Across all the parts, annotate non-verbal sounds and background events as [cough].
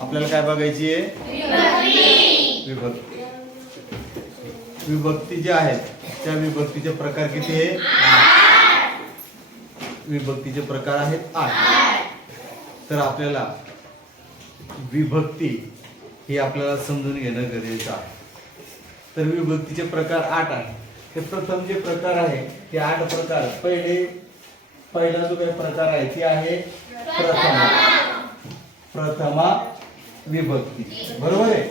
आपल्याला काय बघायची आहे? विभक्ती. विभक्ती ज्या आहेत त्या विभक्तीचे प्रकार किती आहे? विभक्तीचे प्रकार आहेत आठ. तर आपल्याला विभक्ती ही आपल्याला समजून घेणं गरजेचं आहे. तर विभक्तीचे प्रकार आठ आहे हे प्रथम जे प्रकार आहे ते आठ प्रकार पहिले पहिला जो काही प्रकार आहे ते आहे प्रथमा. प्रथमा विभक्ती. बरोबर आहे?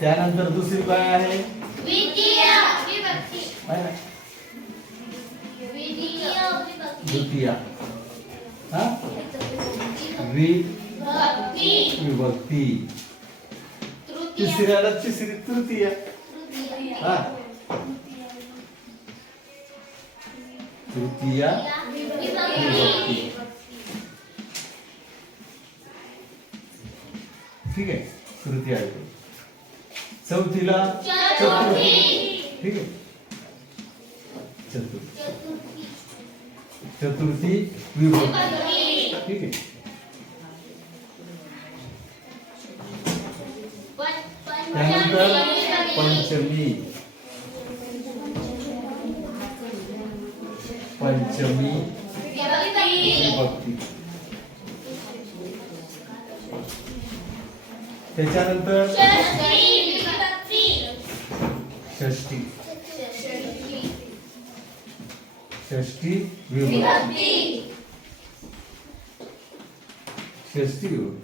त्यानंतर दुसरी काय आहे? द्वितीया हा? वि विभक्ती. तिसऱ्याला तिसरी तृतीय. हा? तृतीया. विभक्ती. ठीक आहे? तृतीय आहे. चौथीला चतुर्थी. ठीक आहे? चतुर्थी. चतुर्थी विभक्ती ठीक आहे? त्यानंतर पंचमी. पंचमी. विभक्ती. त्याच्यानंतर षष्टी षष्टी विभक्ती षष्टी विभक्ती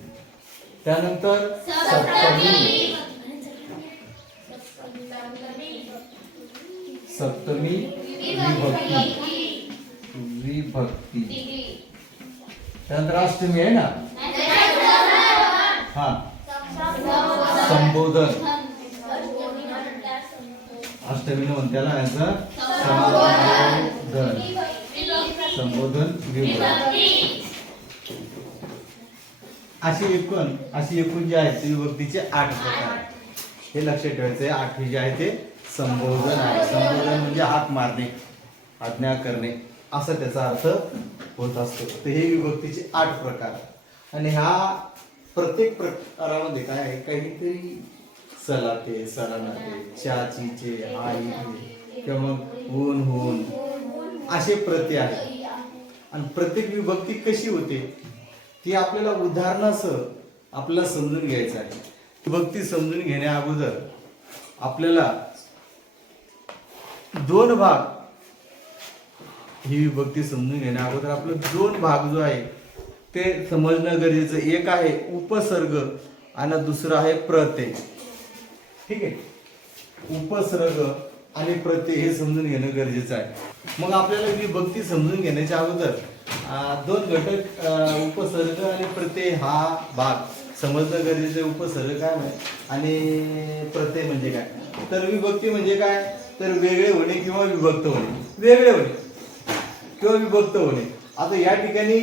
त्यानंतर सप्तमी. सप्तमी विभक्ती. विभक्ती. त्यानंतर अष्टमी आहे ना? हा. संबोधन. अष्टमी म्हणून त्याला याचं संबोधन. संबोधन. अशी एकूण अशी एकूण जे आहे ते विभक्तीचे आठ प्रकार. हे लक्षात ठेवायचं आठवी जे आहे ते संबोधन आहे. संबोधन म्हणजे हाक मारणे आज्ञा करणे असा त्याचा अर्थ होत असतो. तर हे विभक्तीचे आठ प्रकार. आणि ह्या प्रत्येक प्रकारामध्ये काय आहे? काहीतरी सलाते सरानाते चाचीचे आईचे किंवा मग ऊन. होऊन असे प्रत्यय आहेत. आणि प्रत्येक विभक्ती कशी होते? ती आपल्याला उदाहरणासह आपल्याला समजून घ्यायचं आहे. विभक्ती समजून घेण्या अगोदर आपल्याला दोन भाग ही विभक्ती समजून घेण्या अगोदर आपला दोन भाग जो आहे ते समजणं गरजेचं. एक आहे उपसर्ग आणि दुसरं आहे प्रत्यय. ठीक आहे? उपसर्ग आणि प्रत्यय हे समजून घेणं गरजेचं आहे. मग आपल्याला विभक्ती समजून घेण्याच्या अगोदर दोन घटक उपसर्ग आणि प्रत्यय हा भाग. समजणं गरजेचं आहे उपसर्ग काय म्हणजे आणि प्रत्यय म्हणजे काय? तर विभक्ती म्हणजे काय? तर वेगळे होणे किंवा विभक्त होणे. वेगळे होणे किंवा विभक्त होणे. आता या ठिकाणी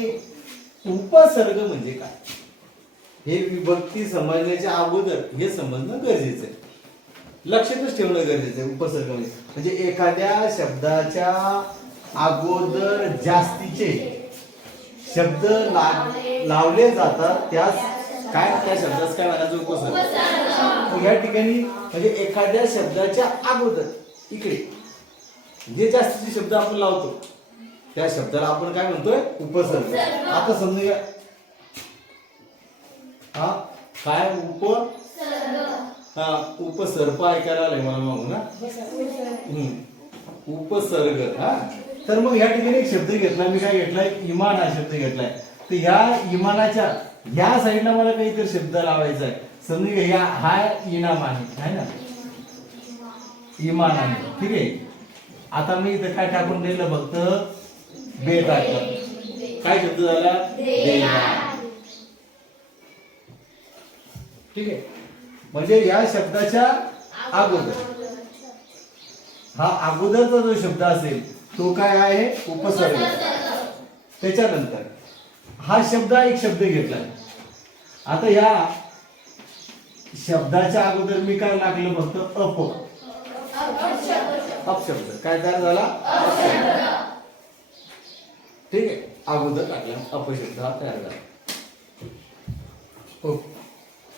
उपसर्ग म्हणजे काय? हे विभक्ती समजण्याच्या अगोदर हे समजणं गरजेचं आहे. लक्षातच ठेवणं गरजेचं आहे उपसर्ग म्हणजे. म्हणजे एखाद्या शब्दाच्या अगोदर जास्तीचे शब्द ला- लावले जातात त्यास काय त्या शब्दास काय म्हणायचं उपसर्ग. या ठिकाणी म्हणजे एखाद्या शब्दाच्या अगोदर इकडे. जे जास्तीचे शब्द आपण लावतो त्या शब्दाला आपण काय म्हणतोय? उपसर्ग. आता समजूया हा? काय? उप? हा उपसर्प ऐकायला आलाय मला मागून ना हम्म. उपसर्ग हा? तर मग या ठिकाणी एक शब्द घेतला मी काय घेतलाय? इमान हा शब्द घेतलाय. तर ह्या इमानाच्या ह्या साईडला मला काहीतरी शब्द लावायचा आहे. समजून घ्या या हा इनाम आहे है ना? इमान आहे. ठीक आहे? आता मी इथं काय टाकून दिलं? फक्त बे टाकलं काय शब्द झाला? देवा ठीक आहे. म्हणजे या शब्दाच्या अगोदर. हा अगोदरचा जो शब्द असेल तो काय आहे? उपसर्ग. त्याच्यानंतर. हा शब्द एक शब्द घेतलाय आता या शब्दाच्या अगोदर मी काय लागलं फक्त? अप. अपशब्द. काय तयार झाला? ठीक आहे अगोदर टाकला अपशब्द हा तयार झाला. हो.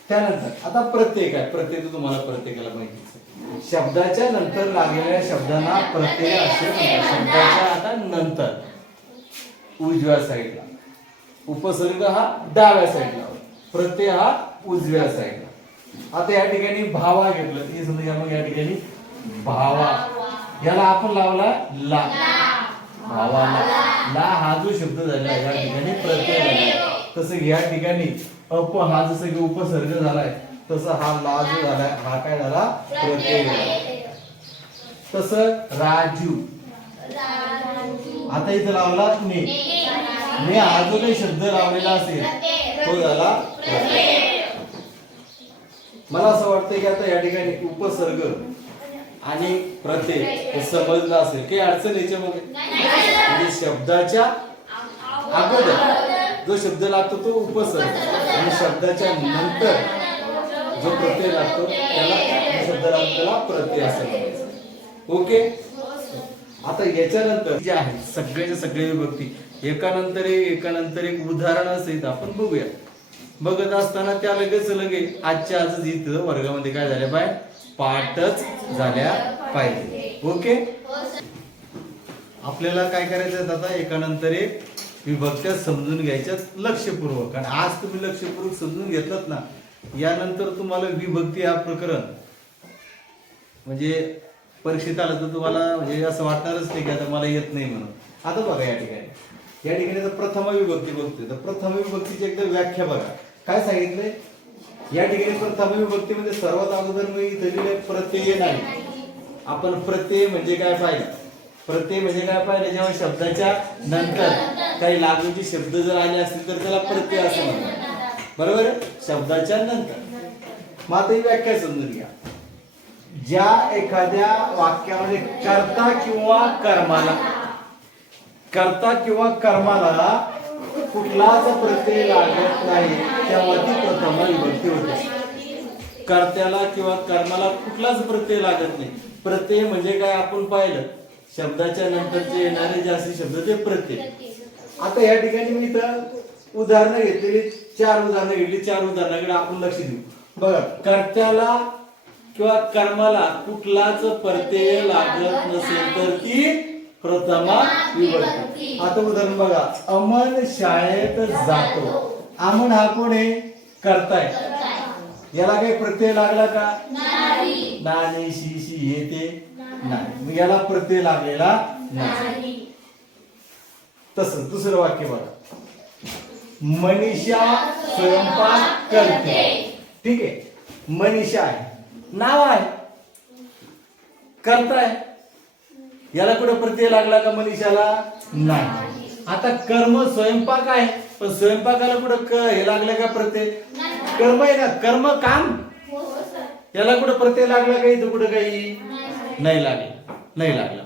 त्यानंतर आता प्रत्येक आहे. प्रत्येक तुम्हाला प्रत्येकाला माहितीच शब्दाच्या नंतर लागलेल्या शब्दांना प्रत्यय असे म्हणतात. शब्दाच्या आता नंतर. उजव्या साईडला उपसर्ग हा डाव्या साईडला प्रत्यय हा उजव्या साईडला आता या ठिकाणी भावा घेतलं. हे समजा मग या ठिकाणी भावा. याला आपण लावला ला. भावाला ला हा जो शब्द झाला या ठिकाणी प्रत्यय झाला तसं या ठिकाणी अप हा जसं की उपसर्ग झालाय तसं हा ला जो झालाय हा काय झाला? प्रत्यय झाला. तसं राजू. आता इथं लावला ने. ने हा जो काही शब्द लावलेला असेल तो झाला. मला असं वाटतं की आता या ठिकाणी उपसर्ग आणि प्रत्यय हे समजलं असेल. काही अडचण याच्यामध्ये म्हणजे शब्दाच्या अगोदर जो शब्द लागतो तो उपसर्ग आणि शब्दाच्या नंतर जो प्रत्यय लागतो त्याला शब्द लागतो त्याला प्रत्यय असं म्हणायचं. ओके? आता याच्यानंतर जे आहे सगळ्याच्या सगळे विभक्ती एकानंतर एक एकानंतर एक उदाहरण सहित आपण बघूया. बघत असताना त्या लगेच लगे आजच्या आजच इथं वर्गामध्ये काय झाल्या पाय पाठच झाल्या पाहिजे. ओके? आपल्याला काय करायचं आता एकानंतर एक विभक्त्या समजून घ्यायच्या लक्षपूर्वक. आणि आज तुम्ही लक्षपूर्वक समजून घेतलात ना यानंतर तुम्हाला विभक्ती हा प्रकरण म्हणजे परीक्षेत आलं तर तुम्हाला म्हणजे असं वाटणारच नाही की आता मला येत नाही म्हणून. आता बघा या ठिकाणी. या ठिकाणी तर प्रथम विभक्ती बघतोय. तर प्रथम विभक्तीची एकदा व्याख्या बघा. काय सांगितलंय? या ठिकाणी प्रथम भक्तीमध्ये सर्वात अगोदर मी तरी प्रत्यय नाही. आपण प्रत्यय म्हणजे काय पाहिलं? प्रत्यय म्हणजे काय पाहिलं? जेव्हा शब्दाच्या नंतर काही लागूचे शब्द जर आले असतील तर त्याला प्रत्यय असं म्हणतात. बरोबर शब्दाच्या नंतर. मग आता ही व्याख्या समजून घ्या. ज्या एखाद्या वाक्यामध्ये कर्ता किंवा कर्माला कर्ता किंवा कर्माला कुठलाच प्रत्यय लागत नाही. तेव्हा ती प्रथमा विभक्ती होते. कर्त्याला किंवा कर्माला कुठलाच प्रत्यय लागत नाही. प्रत्यय म्हणजे काय आपण पाहिलं. शब्दाच्या नंतरचे येणारे जे असे शब्द ते प्रत्यय. आता या ठिकाणी मी इथं उदाहरणं घेतलेली चार उदाहरणं घेतली. चार उदाहरणाकडे आपण लक्ष देऊ. बघा कर्त्याला किंवा कर्माला कुठलाच प्रत्यय लागत नसेल तर ती प्रथमा विभक्ती आता उदाहरण बघा. अमन शाळेत जातो. अमन हा कोण आहे? करताय. याला काही प्रत्यय लागला का? नाणी शी शी हे ते. नाही. मग याला प्रत्यय लागलेला नाही. तसं दुसरं वाक्य बघा. मनीषा स्वयंपाक करते. ठीक आहे. मनीषा आहे. नाव आहे. करताय. याला कुठं प्रत्यय लागला का मनीषाला? नाही. आता कर्म स्वयंपाक आहे पण स्वयंपाकाला कुठं क हे लागलं का प्रत्यय? कर्म आहे ना कर्म काम. याला कुठं प्रत्यय लागला का इथं कुठं काही? नाही. लागला नाही लागला.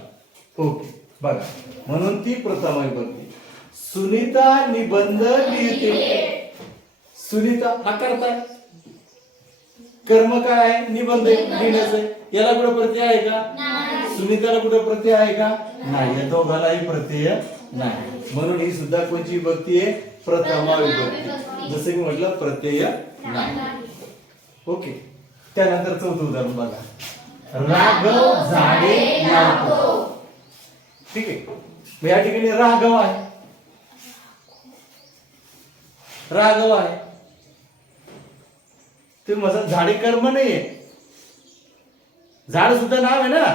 ओके बघा. म्हणून ती प्रथम विभक्ती सुनीता निबंध लिहिते. सुनीता हा करताय कर्म काय आहे? निबंध लिहिण्याचं. याला कुठं प्रत्यय आहे का? सुनीताला कुठं प्रत्यय आहे का? नाही. या दोघालाही प्रत्यय नाही. म्हणून ही सुद्धा कोणची विभक्ती आहे? प्रथमा विभक्ती. जसं की म्हटलं प्रत्यय नाही. ओके. त्यानंतर चौथं उदाहरण बघा. राघव झाडे ठीक आहे. या ठिकाणी राघव आहे. राघव आहे. ते माझं झाडे कर्म नाहीये. झाड सुद्धा नाव आहे ना?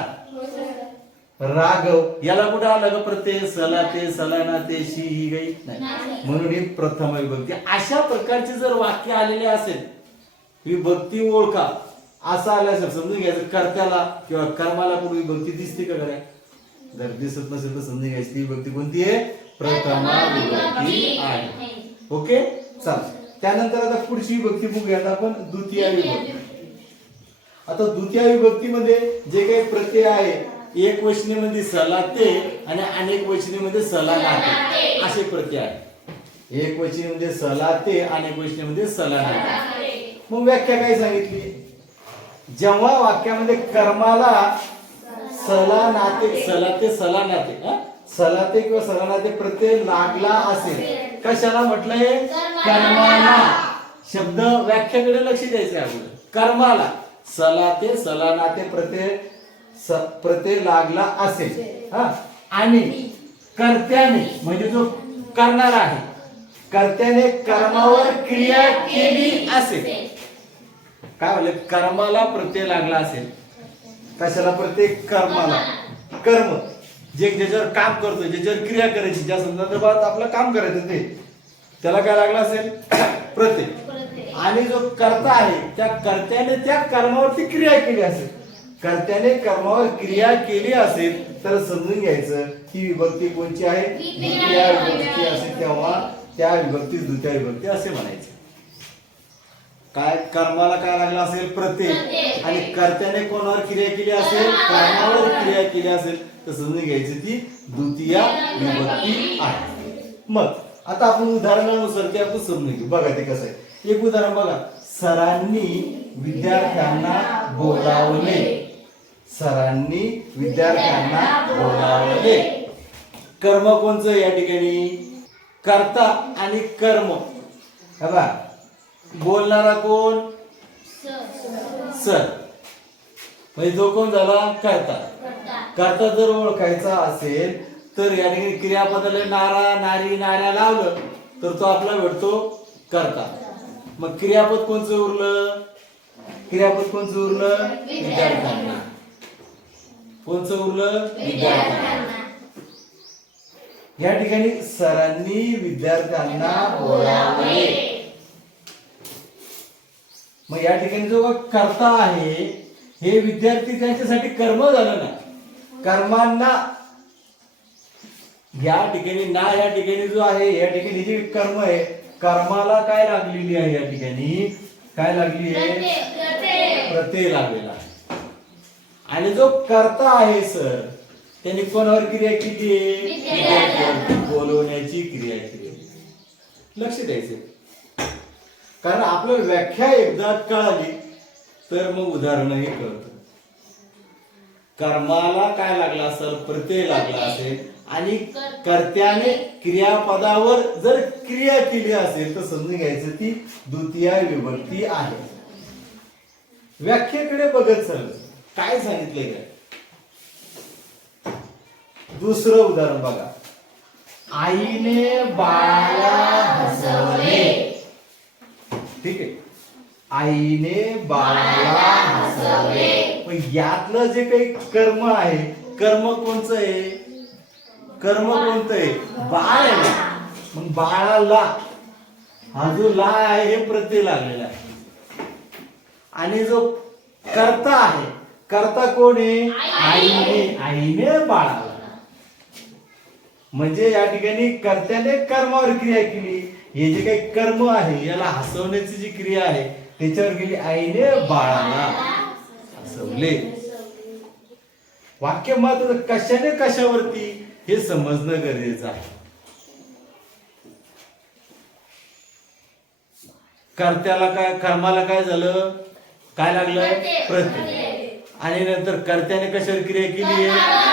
राघव याला कुठं आलं का प्रत्यय? सला ते सलाना ते शी ही गाई. नाही. म्हणून ही प्रथम विभक्ती अशा प्रकारचे जर वाक्य आलेले असेल विभक्ती ओळखा. असं आलं असेल समजून घ्यायचं. कर्त्याला किंवा कर्माला कुठे विभक्ती दिसते का काय जर दिसत नसेल तर समजून घ्यायची ती विभक्ती कोणती आहे? प्रथमा विभक्ती आहे. ओके? चल त्यानंतर आता पुढची विभक्ती बघूयात आपण. द्वितीय विभक्ती. आता द्वितीय विभक्तीमध्ये जे काही प्रत्यय आहे एक वचनेमध्ये सलाते आणि अनेक वचनेमध्ये सला नाते असे प्रत्यय आहे. एक वचनेमध्ये सलाते अनेक वचनेमध्ये सला मग व्याख्या काय सांगितली? जेव्हा वाक्यामध्ये कर्माला सला नाते सलाते सला नाते सलाते किंवा सलानाते प्रत्यय लागला असेल कशाला म्हटलंय? कर्माला. शब्द व्याख्याकडे लक्ष द्यायचं आहे कर्माला. सलाते सलानाते प्रत्यय स- प्रत्यय लागला असेल. हा? आणि कर्त्याने म्हणजे जो करणार आहे कर्त्याने कर्मावर क्रिया केली असेल. काय म्हणले? कर्माला प्रत्यय लागला असेल. कशाला प्रत्येक कर्माला. कर्म. जे ज्याच्यावर काम करतो ज्याच्यावर क्रिया करायची ज्या संदर्भात आपलं काम करायचं ते. त्याला काय लागला असेल? [coughs] प्रत्यय. आणि जो कर्ता आहे त्या कर्त्याने त्या कर्मावरती क्रिया केली असेल. कर्त्याने कर्मावर क्रिया केली असेल तर समजून घ्यायचं ही विभक्ती कोणची आहे? द्वितीय विभक्ती असेल तेव्हा त्या विभक्ती द्वितीय विभक्ती असे म्हणायचे. काय कर्माला काय लागला असेल? प्रत्यय. आणि कर्त्याने कोणावर क्रिया केली असेल? कर्मावर क्रिया केली असेल तर समजून घ्यायची ती द्वितीय विभक्ती. आहे. मग आता आपण उदाहरणानुसार ते आपण समजून घेऊ. बघा ते कसं आहे. एक उदाहरण बघा. सरांनी विद्यार्थ्यांना बोलावले. सरांनी विद्यार्थ्यांना बोलावले. कर्म कोणचं या ठिकाणी? कर्ता आणि कर्म. बघा. बोलणारा कोण? सर. म्हणजे तो कोण झाला? करता. करता जर ओळखायचा असेल तर या ठिकाणी क्रियापदाला नारा नारी नाऱ्या लावलं तर तो आपला भेटतो करता. मग क्रियापद कोणचं उरलं? क्रियापद कोणचं उरलं? विद्यार्थ्यांना. कोणचं उरलं? विद्यार्थ्यांना. या ठिकाणी सरांनी विद्यार्थ्यांना बोलावले. मग या ठिकाणी जो कर्ता आहे हे विद्यार्थी त्यांच्यासाठी कर्म झालं ना कर्मांना या ठिकाणी ना या ठिकाणी जो आहे या ठिकाणी जे कर्म आहे कर्माला काय लागलेली आहे या ठिकाणी? काय लागली आहे? प्रत्यय लागलेला आहे. आणि जो कर्ता आहे सर त्यांनी कोणावर क्रिया केली आहे? बोलवण्याची क्रिया केली. लक्ष द्यायचं. कारण आपलं व्याख्या एकदा कळाली तर मग उदाहरणही कळत. कर्माला काय लागला असेल? प्रत्यय लागला असेल. आणि कर्त्याने क्रियापदावर जर क्रिया केली असेल तर समजून घ्यायचं ती द्वितीय विभक्ती आहे. व्याख्येकडे बघत चल. काय सांगितलंय काय दुसरं उदाहरण बघा. आईने बाळाला हसवले. ठीक आहे. आईने बाळाला हसवले. पण यातलं जे काही कर्म आहे कर्म कोणचं आहे? कर्म कोणतं आहे बाळ आहे ना. मग बाळाला हा जो ला आहे हे प्रत्यय लागलेला आहे. आणि जो कर्ता आहे कर्ता कोण आहे? आईने आईने बाळाला. म्हणजे या ठिकाणी कर्त्याने कर्मावर क्रिया केली. हे जे काही कर्म आहे याला हसवण्याची जी क्रिया आहे त्याच्यावर गेली आईने बाळाला. हसवले. वाक्य मात्र कशाने कशावरती? हे समजणं गरजेचं आहे. कर्त्याला काय कर्माला काय झालं? काय लागलं? प्रत्यय. आणि नंतर कर्त्याने कशावर क्रिया केली? आहे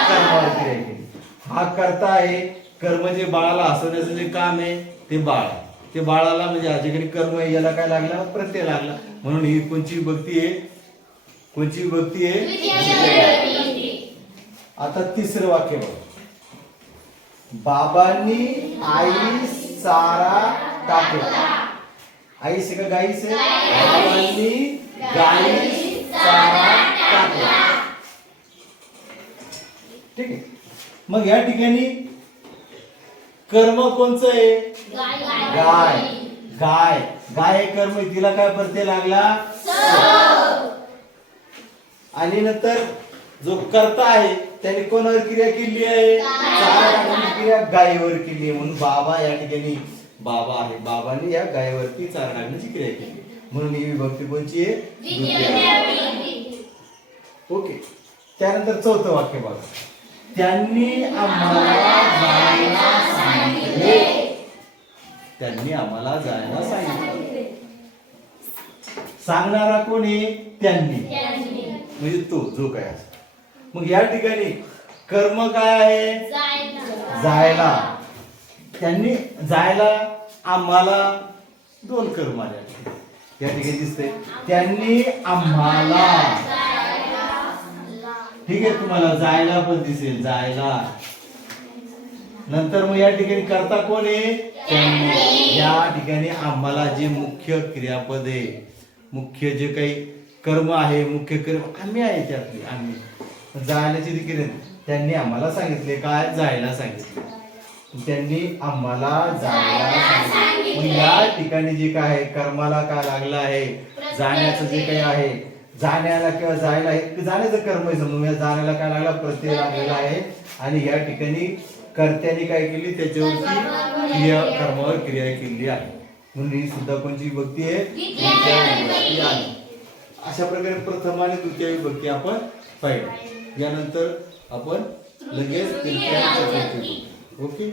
कर्मावर क्रिया केली. हा कर्ता आहे कर्म जे बाळाला हसवण्याचं जे काम आहे ते बाळ. आहे. ते बाळाला म्हणजे आजीकडे कर्म आहे याला काय लागला? प्रत्यय लागला. म्हणून ही कोणची विभक्ती आहे कोणची विभक्ती आहे आता तिसरं वाक्य बघ. बाबांनी आई चारा टाकला. आई से का गाई से बाबांनी गाई चारा टाकला. ठीक आहे. मग या ठिकाणी कर्म कोणचं आहे? गाय. गाय. गाय हे कर्म. तिला काय प्रत्यय लागला? आणि नंतर जो करता आहे त्याने कोणावर क्रिया केली आहे? क्रिया गायीवर केली आहे. म्हणून बाबा या ठिकाणी बाबा आहे. बाबाने या गायीवरती चारा टाकण्याची क्रिया केली. म्हणून ही विभक्ती कोणची आहे. ओके. त्यानंतर चौथं वाक्य बघा. त्यांनी आम्हाला सांगितले. त्यांनी आम्हाला जायला सांगितले. सांगणारा कोण त्यांनी. म्हणजे तो जो काय असेल. मग या ठिकाणी कर्म काय आहे? जायला. त्यांनी जायला आम्हाला दोन कर्म आले. या ठिकाणी दिसतंय. त्यांनी आम्हाला. ठीक आहे तुम्हाला जायला पण दिसेल जायला. नंतर मग या ठिकाणी करता कोण आहे? त्यांनी. या ठिकाणी आम्हाला जे मुख्य क्रियापद आहे मुख्य जे काही कर्म आहे मुख्य कर्म आम्ही आहे त्यातली आम्ही. जायलाची देखील. त्यांनी आम्हाला सांगितले काय जायला सांगितले? त्यांनी आम्हाला जायला सांगितले. या ठिकाणी जे काय आहे कर्माला काय लागलं आहे जाण्याचं जे काही आहे जाण्याला किंवा जायला हे जाण्याचं कर्म आहे समजून या जाण्याला काय लागला प्रत्यय लागलेला आहे. आणि या ठिकाणी कर्त्याने काय केली त्याच्यावरती क्रिया कर्मावर क्रिया केली आहे. म्हणून ही सुद्धा कोणची विभक्ती आहे? अशा प्रकारे प्रथम आणि द्वितीय विभक्ती आपण पाहिली. यानंतर आपण लगेच. ओके?